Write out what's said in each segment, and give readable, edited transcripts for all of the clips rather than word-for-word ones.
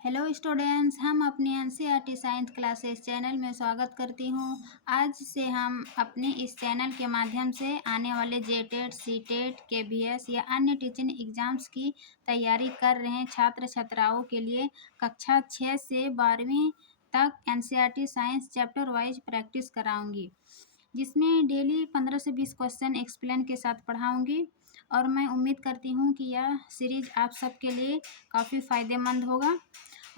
Hello students, हम अपनी NCERT science classes channel में स्वागत करती हूँ। आज से हम अपने इस चैनल के माध्यम से आने वाले जेटेट, सीटेट, केबीएस या अन्य टीचिंग एग्जाम्स की तैयारी कर रहे छात्र छात्राओं के लिए कक्षा 6 से 12वीं तक NCERT science chapter wise practice कराऊंगी, जिसमें डेली 15 से 20 क्वेश्चन एक्सप्लेन के साथ पढ़ाऊंगी। और मैं उम्मीद करती हूँ कि यह सीरीज आप सबके लिए काफ़ी फ़ायदेमंद होगा।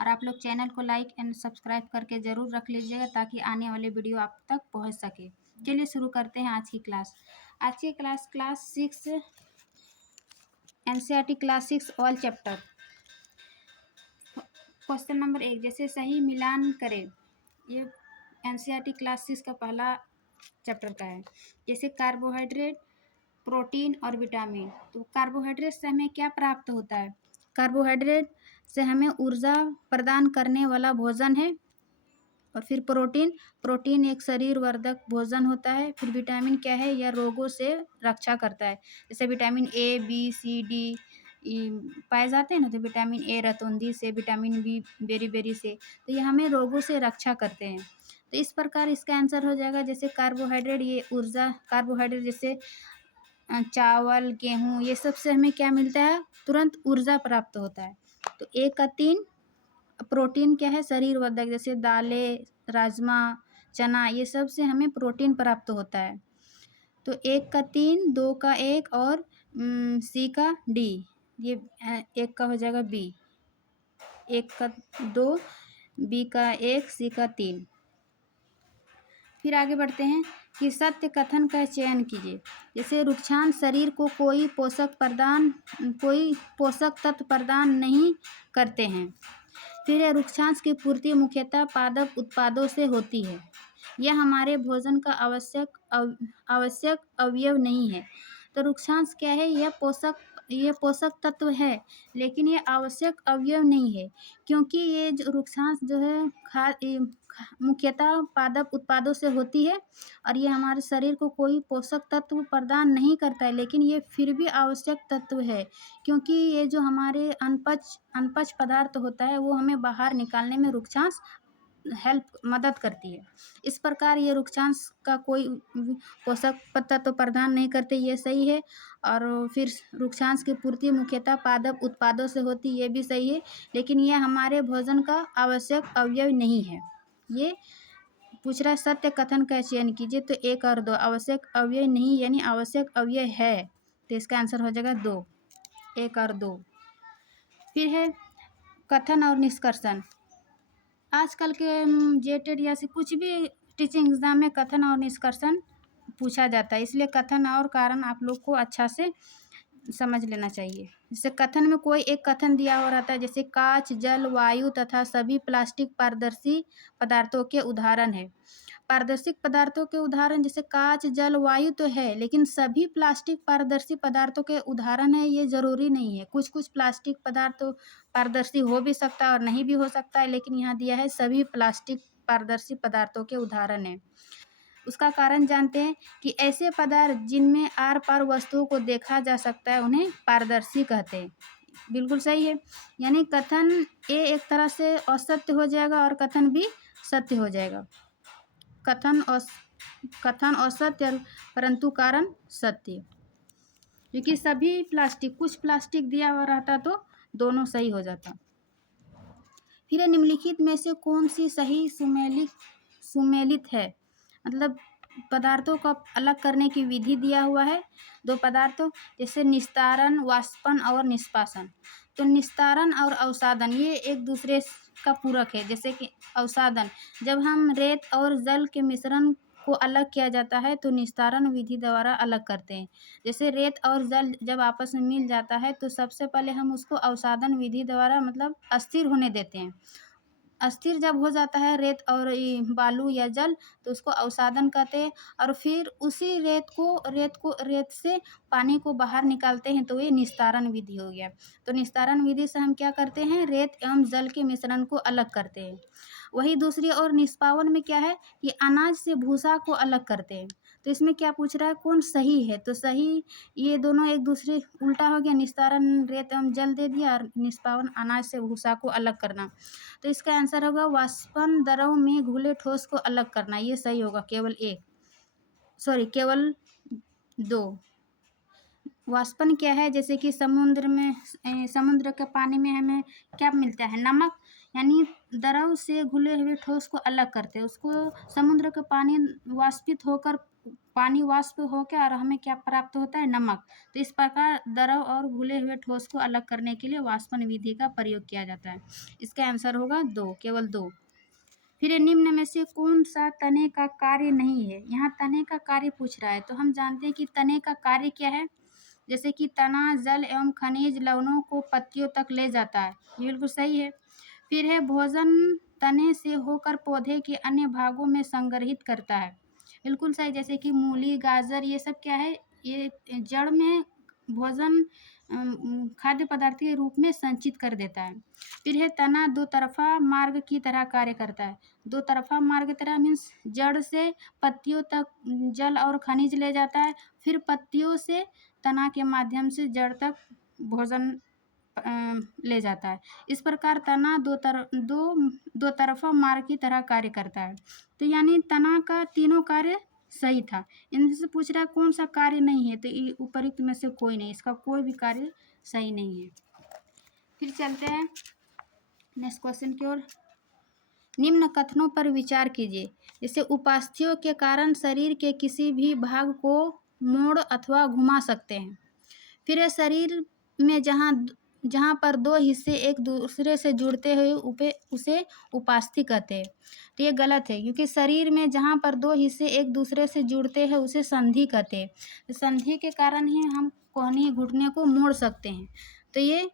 और आप लोग चैनल को लाइक एंड सब्सक्राइब करके ज़रूर रख लीजिएगा ताकि आने वाले वीडियो आप तक पहुंच सके। चलिए शुरू करते हैं आज की क्लास। आज की class 6 NCERT class 6 all chapter. Question number 1, जैसे सही मिलान करें। ये एनसीईआरटी क्लास 6 का पहला चैप्टर का है। जैसे कार्बोहाइड्रेट, प्रोटीन और विटामिन। तो कार्बोहाइड्रेट से हमें क्या प्राप्त होता है? कार्बोहाइड्रेट से हमें ऊर्जा प्रदान करने वाला भोजन है। और फिर प्रोटीन एक शरीर वर्धक भोजन होता है। फिर विटामिन क्या है? यह रोगों से रक्षा करता है। जैसे vitamin A, B, C, D पाए जाते हैं ना, तो विटामिन ए रतौंधी से, विटामिन बी बेरी से, तो ये हमें रोगों से रक्षा करते हैं। तो इस प्रकार इसका आंसर हो जाएगा। जैसे कार्बोहाइड्रेट, ये ऊर्जा, कार्बोहाइड्रेट जैसे चावल, गेहूँ, ये सब से हमें क्या मिलता है? तुरंत ऊर्जा प्राप्त होता है। तो 1 का 3। प्रोटीन क्या है? शरीर वर्धक, जैसे दालें, राजमा, चना, ये सब से हमें प्रोटीन प्राप्त होता है। तो 1 का 3, 2 का 1 और सी का डी। ये 1 का हो जाएगा बी, 1 का 2, बी का 1, सी का 3। फिर आगे बढ़ते हैं कि सत्य कथन का चयन कीजिए। जैसे रुक्षांश शरीर को कोई पोषक तत्व प्रदान नहीं करते हैं। फिर है रुक्षांश की पूर्ति मुख्यतः पादप उत्पादों से होती है। यह हमारे भोजन का आवश्यक अवयव नहीं है। तो रुक्षांश क्या है? यह पोषक तत्व है, लेकिन ये आवश्यक अवयव नहीं है, क्योंकि ये जो रुक्षांश जो है मुख्यतः पादप उत्पादों से होती है। और ये हमारे शरीर को कोई पोषक तत्व प्रदान नहीं करता है, लेकिन ये फिर भी आवश्यक तत्व है, क्योंकि ये जो हमारे अनपच पदार्थ होता है वो हमें बाहर निकालने में रुक्षांश मदद करती है। इस प्रकार ये रुक्षांश का कोई पोषक तत्व प्रदान नहीं करते, ये सही है। और फिर रुक्षांश की पूर्ति मुख्यतः पादप उत्पादों से होती, ये भी सही है, लेकिन यह हमारे भोजन का आवश्यक अवयव नहीं है। ये पूछ रहा है सत्य कथन का चयन कीजिए। तो 1 और 2, आवश्यक अवयव नहीं यानी आवश्यक अवयव है, तो इसका आंसर हो जाएगा 2, 1 और 2। फिर है कथन और निष्कर्षण। आजकल के जेटेड या कुछ भी टीचिंग एग्जाम में कथन और निष्कर्षण पूछा जाता है, इसलिए कथन और कारण आप लोग को अच्छा से समझ लेना चाहिए। जैसे कथन में कोई एक कथन दिया हुआ रहता है, जैसे कांच, जल, वायु तथा सभी प्लास्टिक पारदर्शी पदार्थों के उदाहरण है। पारदर्शी पदार्थों के उदाहरण जैसे कांच, जल, वायु तो है, लेकिन सभी प्लास्टिक पारदर्शी पदार्थों के उदाहरण है ये ज़रूरी नहीं है। कुछ कुछ प्लास्टिक पदार्थ तो पारदर्शी हो भी सकता है और नहीं भी हो सकता है, लेकिन यहाँ दिया है सभी प्लास्टिक पारदर्शी पदार्थों के उदाहरण है। उसका कारण जानते हैं कि ऐसे पदार्थ जिनमें आर पार वस्तुओं को देखा जा सकता है उन्हें पारदर्शी कहते हैं। बिल्कुल सही है, यानी कथन ए एक तरह से असत्य हो जाएगा और कथन बी सत्य हो जाएगा। कथन असत्य परंतु कारण सत्य, क्योंकि सभी प्लास्टिक, कुछ प्लास्टिक दिया हुआ रहता तो दोनों सही हो जाता। फिर निम्नलिखित में से कौन सी सही सुमेलित है? मतलब पदार्थों को अलग करने की विधि दिया हुआ है, 2 पदार्थों, जैसे निस्तारण, वाष्पन और निष्पासन। तो निस्तारण और अवसादन ये एक दूसरे का पूरक है। जैसे कि अवसादन, जब हम रेत और जल के मिश्रण को अलग किया जाता है तो निस्तारण विधि द्वारा अलग करते हैं। जैसे रेत और जल जब आपस में मिल जाता है तो सबसे पहले हम उसको अवसादन विधि द्वारा मतलब अस्थिर होने देते हैं। अस्थिर जब हो जाता है रेत और बालू या जल तो उसको अवसादन कहते हैं। और फिर उसी रेत से पानी को बाहर निकालते हैं, तो ये निस्तारण विधि हो गया। तो निस्तारण विधि से हम क्या करते हैं? रेत एवं जल के मिश्रण को अलग करते हैं। वही दूसरी ओर निष्पावन में क्या है कि अनाज से भूसा को अलग करते हैं। तो इसमें क्या पूछ रहा है, कौन सही है? तो सही ये दोनों एक दूसरे उल्टा हो गया, निस्तारण रेत एवं जल दे दिया और निष्पावन अनाज से भूसा को अलग करना। तो इसका आंसर होगा वाष्पन द्रव में घुले ठोस को अलग करना, ये सही होगा, केवल 2। वाष्पन क्या है? जैसे कि समुद्र के पानी में हमें क्या मिलता है? नमक, यानी द्रव से घुले हुए ठोस को अलग करते हैं उसको। समुद्र का पानी वाष्पित होकर पानी वाष्प होकर और हमें क्या प्राप्त होता है? नमक। तो इस प्रकार द्रव और घुले हुए ठोस को अलग करने के लिए वाष्पन विधि का प्रयोग किया जाता है। इसका आंसर होगा 2, केवल 2। फिर निम्न में से कौन सा तने का कार्य नहीं है? यहाँ तने का कार्य पूछ रहा है, तो हम जानते हैं कि तने का कार्य क्या है। जैसे कि तना जल एवं खनिज लवणों को पत्तियों तक ले जाता है, ये बिल्कुल सही है। फिर है भोजन तने से होकर पौधे के अन्य भागों में संग्रहित करता है, बिल्कुल सही। जैसे कि मूली, गाजर, ये सब क्या है? ये जड़ में भोजन खाद्य पदार्थ के रूप में संचित कर देता है। फिर है तना दो तरफा मार्ग की तरह कार्य करता है। दो तरफा मार्ग की तरह मीन्स जड़ से पत्तियों तक जल और खनिज ले जाता है, फिर पत्तियों से तना के माध्यम से जड़ तक भोजन ले जाता है। इस प्रकार तना दो तरफा मार्ग की तरह कार्य करता है। तो यानी तना का तीनों कार्य सही था। इनमें से पूछ रहा है कौन सा कार्य नहीं है, तो ये उपयुक्त में से कोई नहीं, इसका कोई भी कार्य सही नहीं है। फिर चलते हैं नेक्स्ट क्वेश्चन की ओर। निम्न कथनों पर विचार कीजिए। जैसे उपास्थियों के कारण शरीर के किसी भी भाग को मोड़ अथवा घुमा सकते हैं। फिर शरीर में जहाँ पर दो हिस्से एक दूसरे से जुड़ते हुए उसे उपास्थि कहते हैं। तो ये गलत है, क्योंकि शरीर में जहाँ पर दो हिस्से एक दूसरे से जुड़ते हैं उसे संधि कहते हैं। तो संधि के कारण ही हम कोहनी घुटने को मोड़ सकते हैं, तो ये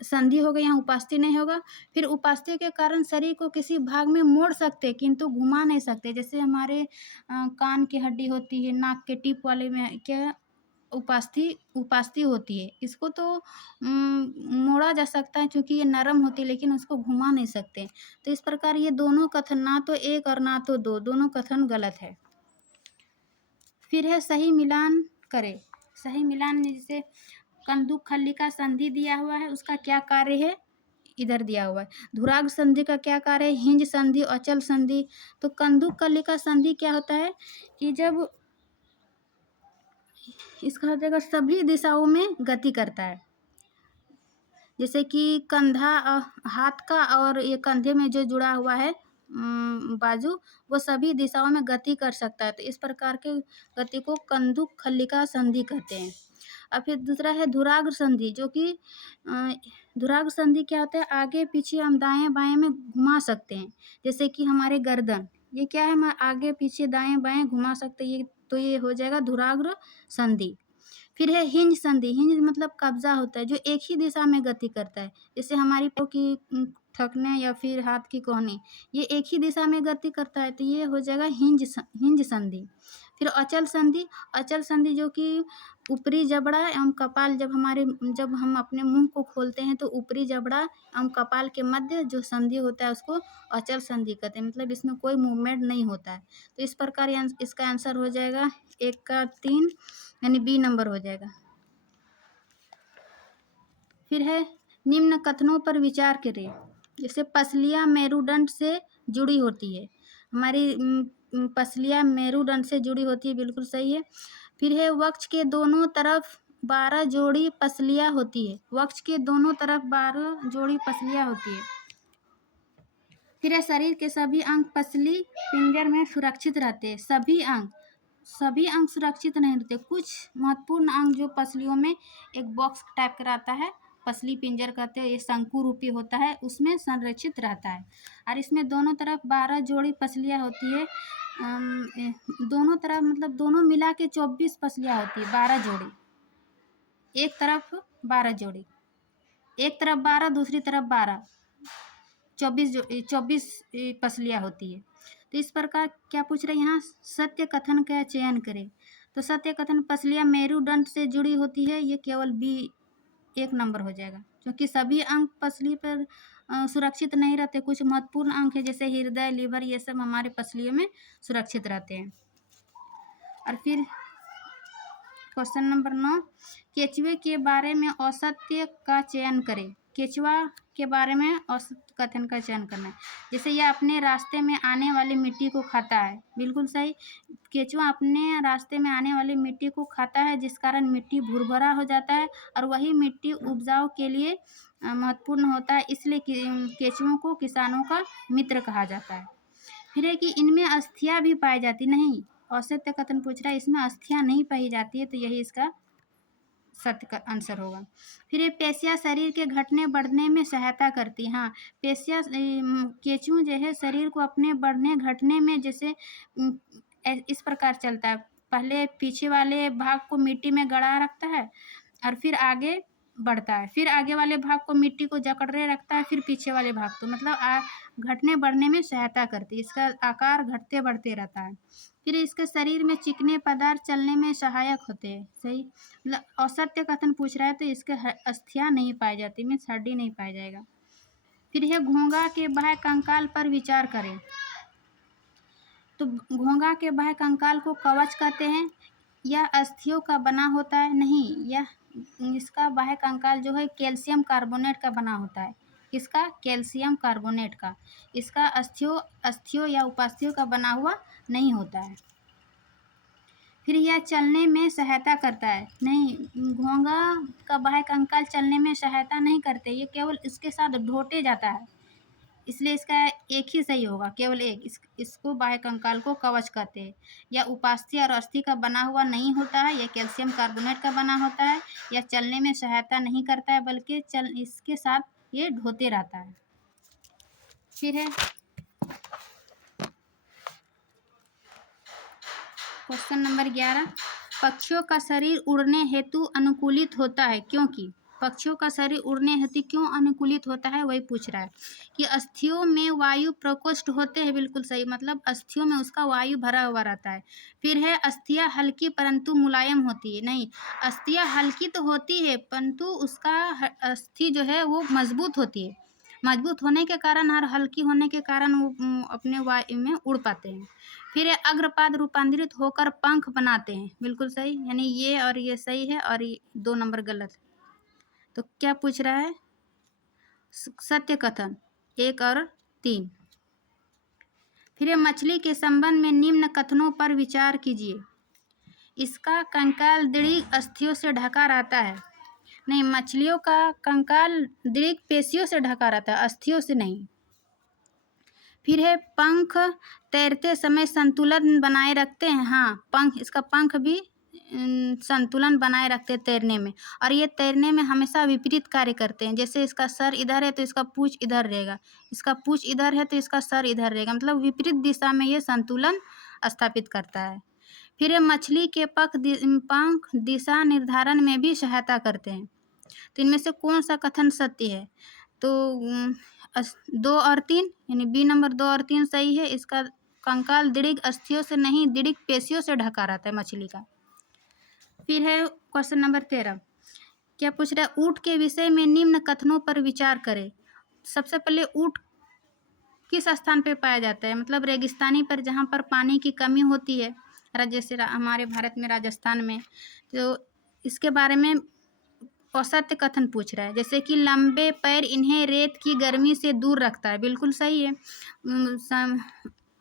संधि हो गई, यहाँ उपास्थि नहीं होगा। फिर उपास्थि के कारण शरीर को किसी भाग में मोड़ सकते हैं किंतु घुमा नहीं सकते। जैसे हमारे कान की हड्डी होती है, नाक के टिप वाले में क्या उपास्थि होती है, इसको तो मोड़ा जा सकता है क्योंकि ये नरम होती है, लेकिन उसको घुमा नहीं सकते। तो इस प्रकार ये दोनों कथन, ना तो एक और ना तो दो, दोनों कथन गलत है। फिर है सही मिलान करें। सही मिलान में जैसे कंदुक खल्ली का संधि दिया हुआ है, उसका क्या कार्य है? इधर दिया हुआ है। धुराग संधि का क्या कार्य है? हिंज संधि, अचल संधि। तो कंदुक खल्ली का संधि क्या होता है कि जब इसका हो जाएगा सभी दिशाओं में गति करता है। जैसे कि कंधा हाथ का और ये कंधे में जो जुड़ा हुआ है बाजू, वो सभी दिशाओं में गति कर सकता है। तो इस प्रकार के गति को कंदुक खल्लिका संधि कहते हैं। और फिर दूसरा है धुराग्र संधि, जो कि धुराग्र संधि क्या होता है? आगे पीछे हम दाएं बाएं में घुमा सकते हैं। जैसे कि हमारे गर्दन, ये क्या है? हम आगे पीछे दाएं बाएं घुमा सकते हैं, तो ये हो जाएगा धुराग्र संधि। फिर है हिंज संधि। हिंज मतलब कब्जा होता है, जो एक ही दिशा में गति करता है। जैसे हमारी पाँव की थकने या फिर हाथ की कोहनी, ये एक ही दिशा में गति करता है, तो ये हो जाएगा हिंज संधि। फिर अचल संधि। अचल संधि जो कि ऊपरी जबड़ा एवं कपाल, जब हम अपने मुंह को खोलते हैं तो ऊपरी जबड़ा एवं कपाल के मध्य जो संधि होता है उसको अचल संधि कहते हैं, मतलब इसमें कोई मूवमेंट नहीं होता है। तो इस प्रकार इसका आंसर हो जाएगा 1 का 3, यानी बी नंबर हो जाएगा। फिर है निम्न कथनों पर विचार करें। जैसे पसलियाँ मेरुदंड से जुड़ी होती है, हमारी पसलियाँ मेरुदंड से जुड़ी होती है, बिल्कुल सही है। फिर है वक्ष के दोनों तरफ 12 जोड़ी पसलियाँ होती है। वक्ष के दोनों तरफ 12 जोड़ी पसलियाँ होती है। फिर है शरीर के सभी अंग पसली पिंजर में सुरक्षित रहते हैं। सभी अंग सुरक्षित नहीं रहते, कुछ महत्वपूर्ण अंग जो पसलियों में एक बॉक्स टाइप का रहता है, पसली पिंजर कहते हैं, ये शंकु रूपी होता है, उसमें संरक्षित रहता है। और इसमें दोनों तरफ 12 जोड़ी पसलियाँ होती है। दोनों तरफ मतलब दोनों मिला के 24 पसलियाँ होती है, 12 जोड़ी। एक तरफ 12 जोड़ी, एक तरफ 12, दूसरी तरफ 12, 24 पसलियाँ होती है। तो इस प्रकार क्या पूछ रहे हैं यहाँ? सत्य कथन का चयन करें। तो सत्य कथन पसलियाँ मेरुदंड से जुड़ी होती है, ये केवल बी 1 नंबर हो जाएगा, क्योंकि सभी अंग पसली पर सुरक्षित नहीं रहते। कुछ महत्वपूर्ण अंग है जैसे हृदय, लीवर, ये सब हमारे पसलियों में सुरक्षित रहते हैं। और फिर क्वेश्चन नंबर 9, केचुए के बारे में औसत्य का चयन करें। केचुआ के बारे में औसत कथन का चयन करना है। जैसे यह अपने रास्ते में आने वाली मिट्टी को खाता है, बिल्कुल सही। केचुआ अपने रास्ते में आने वाली मिट्टी को खाता है, जिस कारण मिट्टी भुरभुरा हो जाता है और वही मिट्टी उपजाऊ के लिए महत्वपूर्ण होता है, इसलिए केचुओं को किसानों का मित्र कहा जाता है। फिर है कि इनमें अस्थियां भी पाई जाती नहीं, औसत्य कथन पूछ रहा है, इसमें अस्थियां नहीं पाई जाती है, तो यही इसका सत्य का आंसर होगा। फिर ये पेशियाँ शरीर के घटने बढ़ने में सहायता करती। हाँ, पेशियाँ केचुआ जो है शरीर को अपने बढ़ने घटने में जैसे इस प्रकार चलता है, पहले पीछे वाले भाग को मिट्टी में गड़ा रखता है और फिर आगे बढ़ता है, फिर आगे वाले भाग को मिट्टी को जकड़े रखता है, फिर पीछे वाले भाग को, मतलब घटने बढ़ने में सहायता करती है। इसका आकार घटते बढ़ते रहता है। फिर इसके शरीर में चिकने पदार्थ चलने में सहायक होते हैं, सही। मतलब असत्य कथन पूछ रहा है तो इसके अस्थियां नहीं पाई जाती, मीन्स हड्डी नहीं पाया जाएगा। फिर यह घोंघा के बाह्य कंकाल पर विचार करें। तो घोंघा के बाह्य कंकाल को कवच कहते हैं। यह अस्थियों का बना होता है, नहीं, यह इसका बाह्य कंकाल जो है कैल्शियम कार्बोनेट का बना होता है। किसका? कैल्शियम कार्बोनेट का। इसका अस्थियों या उपास्थियों का बना हुआ नहीं होता है। फिर यह चलने में सहायता करता है, नहीं, घोंघा का बाह्य कंकाल चलने में सहायता नहीं करते, ये केवल इसके साथ ढोटे जाता है, इसलिए इसका एक ही सही होगा, केवल एक। इसको बाह्य कंकाल को कवच कहते हैं। यह उपास्थि और अस्थि का बना हुआ नहीं होता है, यह कैल्शियम कार्बोनेट का बना होता है। यह चलने में सहायता नहीं करता है, बल्कि इसके साथ ये ढोते रहता है। फिर है क्वेश्चन नंबर 11, पक्षियों का शरीर उड़ने हेतु अनुकूलित होता है, क्योंकि पक्षियों का शरीर उड़ने हेतु क्यों अनुकूलित होता है, वही पूछ रहा है। कि अस्थियों में वायु प्रकोष्ठ होते हैं, बिल्कुल सही, मतलब अस्थियों में उसका वायु भरा हुआ रहता है। फिर है अस्थियां हल्की परंतु मुलायम होती है, नहीं, अस्थियां हल्की तो होती है परंतु उसका अस्थि जो है वो मजबूत होती है। मजबूत होने के कारण और हल्की होने के कारण वो अपने वायु में उड़ पाते हैं। फिर ये अग्रपाद रूपांतरित होकर पंख बनाते हैं, बिल्कुल सही, यानी ये और ये सही है और ये 2 नंबर गलत है। तो क्या पूछ रहा है? सत्य कथन 1 और 3। फिर ये मछली के संबंध में निम्न कथनों पर विचार कीजिए। इसका कंकाल दृढ़ अस्थियों से ढका रहता है, नहीं, मछलियों का कंकाल दृढ़ पेशियों से ढका रहता है, अस्थियों से नहीं। फिर है पंख तैरते समय संतुलन बनाए रखते हैं, हाँ, पंख, इसका पंख भी संतुलन बनाए रखते हैं तैरने में, और ये तैरने में हमेशा विपरीत कार्य करते हैं। जैसे इसका सर इधर है तो इसका पूंछ इधर रहेगा, इसका पूंछ इधर है तो इसका सर इधर रहेगा, मतलब विपरीत दिशा में ये संतुलन स्थापित करता है। फिर ये मछली के पंख दिशा निर्धारण में भी सहायता करते हैं। तो इनमें से कौन सा कथन सत्य है? तो 2 और 3, यानी बी नंबर 2 और 3 सही है। इसका कंकाल दृढ़ अस्थियों से नहीं, दृढ़ पेशियों से ढका रहता है मछली का। फिर है क्वेश्चन नंबर 13, क्या पूछ रहा है? ऊँट के विषय में निम्न कथनों पर विचार करें। सबसे पहले ऊँट किस स्थान पे पाया जाता है? मतलब रेगिस्तानी पर, जहाँ पर पानी की कमी होती है, जैसे हमारे भारत में राजस्थान में। तो इसके बारे में औसत्य कथन पूछ रहा है, जैसे कि लंबे पैर इन्हें रेत की गर्मी से दूर रखता है, बिल्कुल सही है।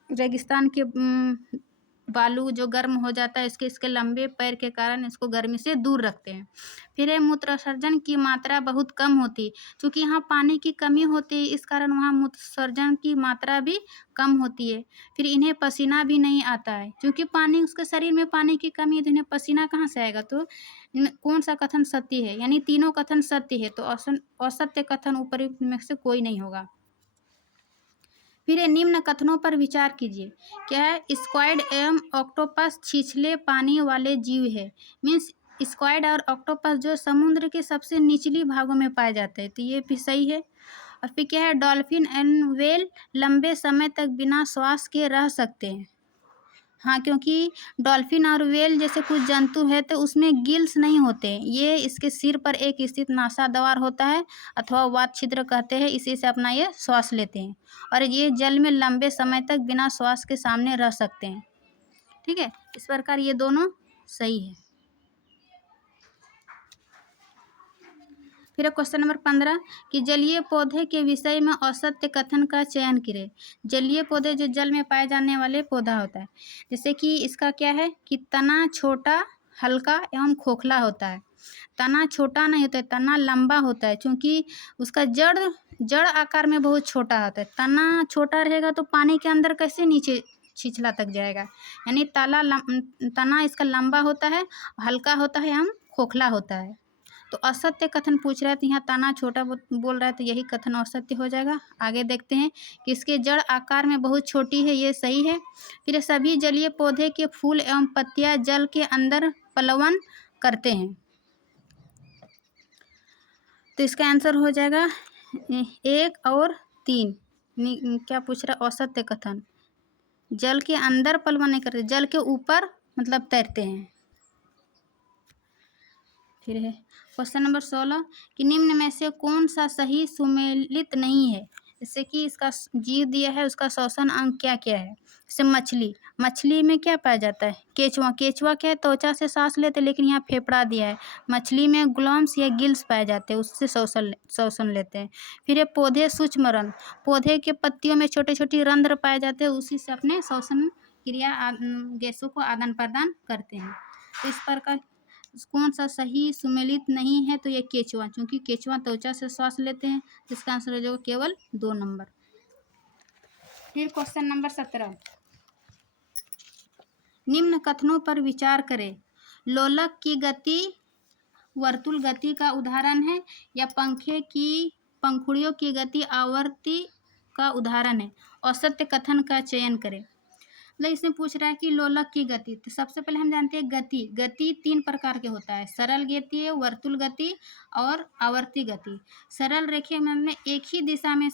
रेगिस्तान के बालू जो गर्म हो जाता है, इसके लंबे पैर के कारण इसको गर्मी से दूर रखते हैं। फिर है मूत्रसर्जन की मात्रा बहुत कम होती है, क्योंकि यहाँ पानी की कमी होती है, इस कारण वहाँ मूत्रसर्जन की मात्रा भी कम होती है। फिर इन्हें पसीना भी नहीं आता है, क्योंकि पानी, उसके शरीर में पानी की कमी है तो इन्हें पसीना कहाँ से आएगा? तो कौन सा कथन सत्य है? यानी तीनों कथन सत्य है, तो असत्य कथन ऊपरी में से कोई नहीं होगा। फिर ये निम्न कथनों पर विचार कीजिए। क्या है? स्क्वाइड एवं ऑक्टोपस छिछले पानी वाले जीव है, मीन्स स्क्वाइड और ऑक्टोपस जो समुद्र के सबसे निचली भागों में पाए जाते हैं, तो ये भी सही है। और फिर क्या है? डॉल्फिन एंड व्हेल लंबे समय तक बिना श्वास के रह सकते हैं, हाँ, क्योंकि डॉल्फिन और व्हेल जैसे कुछ जंतु है तो उसमें गिल्स नहीं होते, ये इसके सिर पर एक स्थित नासा द्वार होता है, अथवा वात छिद्र कहते हैं, इसी से अपना ये श्वास लेते हैं, और ये जल में लंबे समय तक बिना श्वास के सामने रह सकते हैं। ठीक है, इस प्रकार ये दोनों सही है। फिर क्वेश्चन नंबर 15 कि जलीय पौधे के विषय में असत्य कथन का चयन करें। जलीय पौधे जो जल में पाए जाने वाले पौधा होता है, जैसे कि इसका क्या है कि तना छोटा, हल्का एवं खोखला होता है। तना छोटा नहीं होता है, तना लंबा होता है, क्योंकि उसका जड़ जड़ आकार में बहुत छोटा होता है। तना छोटा रहेगा तो पानी के अंदर कैसे नीचे छिछला तक जाएगा, यानी तना इसका लंबा होता है, हल्का होता है एवं खोखला होता है। तो असत्य कथन पूछ रहा है, तो यहाँ तना छोटा बोल रहा है, तो यही कथन असत्य हो जाएगा। आगे देखते हैं कि इसके जड़ आकार में बहुत छोटी है, ये सही है। फिर सभी जलीय पौधे के फूल एवं पत्तियां जल के अंदर पलवन करते हैं, तो इसका आंसर हो जाएगा 1 और 3। क्या पूछ रहा है, असत्य कथन, जल के अंदर पलवन नहीं करते, जल के ऊपर मतलब तैरते हैं। फिर है क्वेश्चन नंबर 16 कि निम्न में से कौन सा सही सुमेलित नहीं है। जैसे कि इसका जीव दिया है, उसका श्वसन अंग क्या क्या है। जैसे मछली में क्या पाया जाता है, केचुआ क्या है, त्वचा से सांस लेते, लेकिन यहाँ फेफड़ा दिया है। मछली में ग्लॉम्स या गिल्स पाए जाते हैं, उससे श्वसन लेते हैं। फिर ये पौधे सूक्ष्म रंध्र, पौधे के पत्तियों में छोटे छोटे रंध्र पाए जाते हैं, उसी से अपने श्वसन क्रिया गैसों को आदान प्रदान करते हैं। तो इस प्रकार कौन सा सही सुमेलित नहीं है, तो ये केचुआ, क्योंकि केचुआ त्वचा से श्वास लेते हैं। इसका आंसर हो जाएगा केवल 2 नंबर। फिर क्वेश्चन नंबर 17 निम्न कथनों पर विचार करें। लोलक की गति वर्तुल गति का उदाहरण है, या पंखे की पंखुड़ियों की गति आवर्ती का उदाहरण है। असत्य कथन का चयन करें। मतलब इसमें पूछ रहा है कि लोलक की गति, तो सबसे पहले हम जानते हैं गति 3 प्रकार के होता है, सरल गति, वर्तुल गति और आवर्ती गति। सरल रेखा में एक ही दिशा में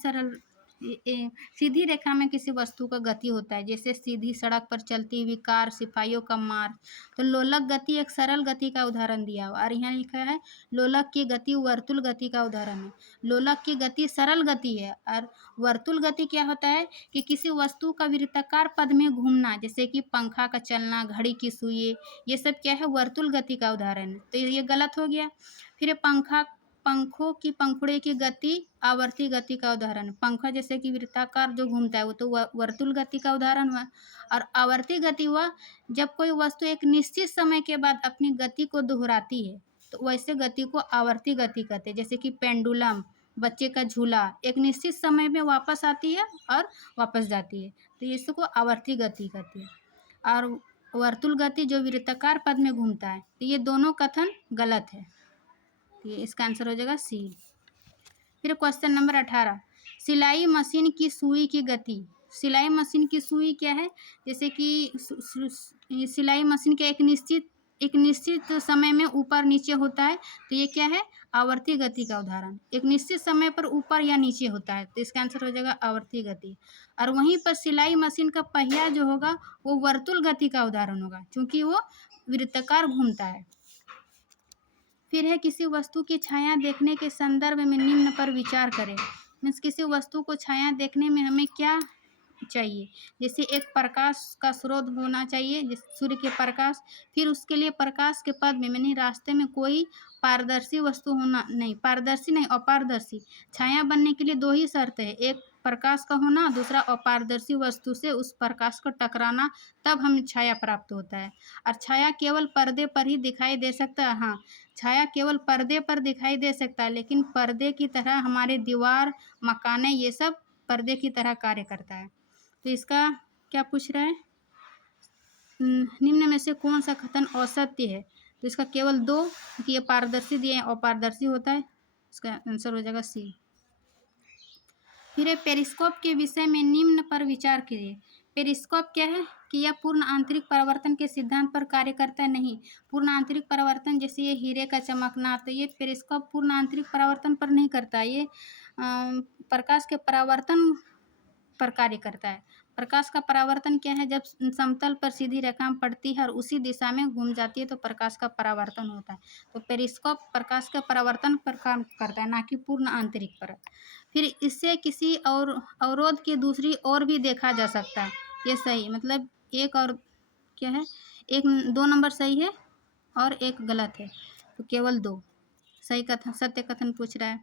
सीधी रेखा में किसी वस्तु का गति होता है, जैसे सीधी सड़क पर चलती हुई कार, सिपाहियों का मार्ग। तो लोलक गति एक सरल गति का उदाहरण दिया हुआ, और यहाँ लिखा है लोलक की गति वर्तुल गति का उदाहरण है। लोलक की गति सरल गति है, और वर्तुल गति क्या होता है कि किसी वस्तु का वृत्ताकार पद में घूमना, जैसे कि पंखा का चलना, घड़ी की सुई, ये सब क्या है, वर्तुल गति का उदाहरण है। तो ये गलत हो गया। फिर पंखों की पंखुड़े की गति आवर्ती गति का उदाहरण है। पंखा जैसे कि वृत्ताकार जो घूमता है, वो तो वर्तुल गति का उदाहरण हुआ। और आवर्ती गति हुआ जब कोई वस्तु एक निश्चित समय के बाद अपनी गति को दोहराती है, तो वैसे गति को आवर्ती गति कहते हैं। जैसे कि पेंडुलम, बच्चे का झूला, एक निश्चित समय में वापस आती है और वापस जाती है, तो इसको आवर्ती गति कहती है। और वर्तुल गति जो वृत्ताकार पद में घूमता है, तो ये दोनों कथन गलत है, तो ये इसका आंसर हो जाएगा सी। फिर क्वेश्चन नंबर 18 सिलाई मशीन की सुई की गति। सिलाई मशीन की सुई क्या है, जैसे कि सिलाई मशीन के एक निश्चित समय में ऊपर नीचे होता है, तो ये क्या है, आवर्ती गति का उदाहरण। एक निश्चित समय पर ऊपर या नीचे होता है, तो इसका आंसर हो जाएगा आवर्ती गति। और वहीं पर सिलाई मशीन का पहिया जो होगा वो वर्तुल गति का उदाहरण होगा, क्योंकि वो वृत्ताकार घूमता है। फिर है किसी वस्तु की छाया देखने के संदर्भ में निम्न पर विचार करें। मीन्स किसी वस्तु को छाया देखने में हमें क्या चाहिए, जैसे एक प्रकाश का स्रोत होना चाहिए, जैसे सूर्य के प्रकाश। फिर उसके लिए प्रकाश के पद में यानी रास्ते में कोई पारदर्शी वस्तु होना नहीं, पारदर्शी नहीं अपारदर्शी। छाया बनने के लिए 2 ही शर्त है, एक प्रकाश का होना, दूसरा अपारदर्शी वस्तु से उस प्रकाश को टकराना, तब हमें छाया प्राप्त होता है। और छाया केवल पर्दे पर ही दिखाई दे सकता है। हाँ, छाया केवल पर्दे पर दिखाई दे सकता है, लेकिन पर्दे की तरह हमारे दीवार, मकाने, ये सब पर्दे की तरह कार्य करता है। तो इसका क्या पूछ रहा है, निम्न में से कौन सा कथन असत्य है। तो इसका केवल 2, क्योंकि ये पारदर्शी दिए अपारदर्शी होता है, इसका आंसर हो जाएगा सी। फिर पेरिस्कोप के विषय में निम्न पर विचार कीजिए। पेरिस्कोप क्या है कि यह पूर्ण आंतरिक परावर्तन के सिद्धांत पर कार्य करता है। नहीं, पूर्ण आंतरिक परावर्तन जैसे ये हीरे का चमकना, तो ये पेरिस्कोप पूर्ण आंतरिक परावर्तन पर नहीं करता, ये प्रकाश के परावर्तन पर कार्य करता है। प्रकाश का परावर्तन क्या है, जब समतल पर सीधी रेखा पड़ती है और उसी दिशा में घूम जाती है, तो प्रकाश का परावर्तन होता है। तो पेरिस्कोप प्रकाश के परावर्तन पर काम करता है, ना कि पूर्ण आंतरिक पर। फिर इससे किसी और अवरोध की दूसरी ओर भी देखा जा सकता है, ये सही, मतलब एक और क्या है, 2 नंबर सही है और 1 गलत है, तो केवल 2 सही कथन सत्य कथन पूछ रहा है।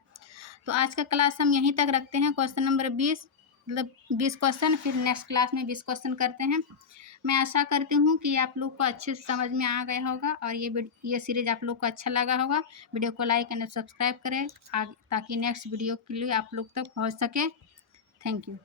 तो आज का क्लास हम यहीं तक रखते हैं। क्वेश्चन नंबर 20 मतलब 20 क्वेश्चन, फिर नेक्स्ट क्लास में 20 क्वेश्चन करते हैं। मैं आशा करती हूँ कि आप लोग को अच्छे से समझ में आ गया होगा और ये सीरीज आप लोग को अच्छा लगा होगा। वीडियो को लाइक एंड सब्सक्राइब करें ताकि नेक्स्ट वीडियो के लिए आप लोग तक पहुँच सके। Thank you.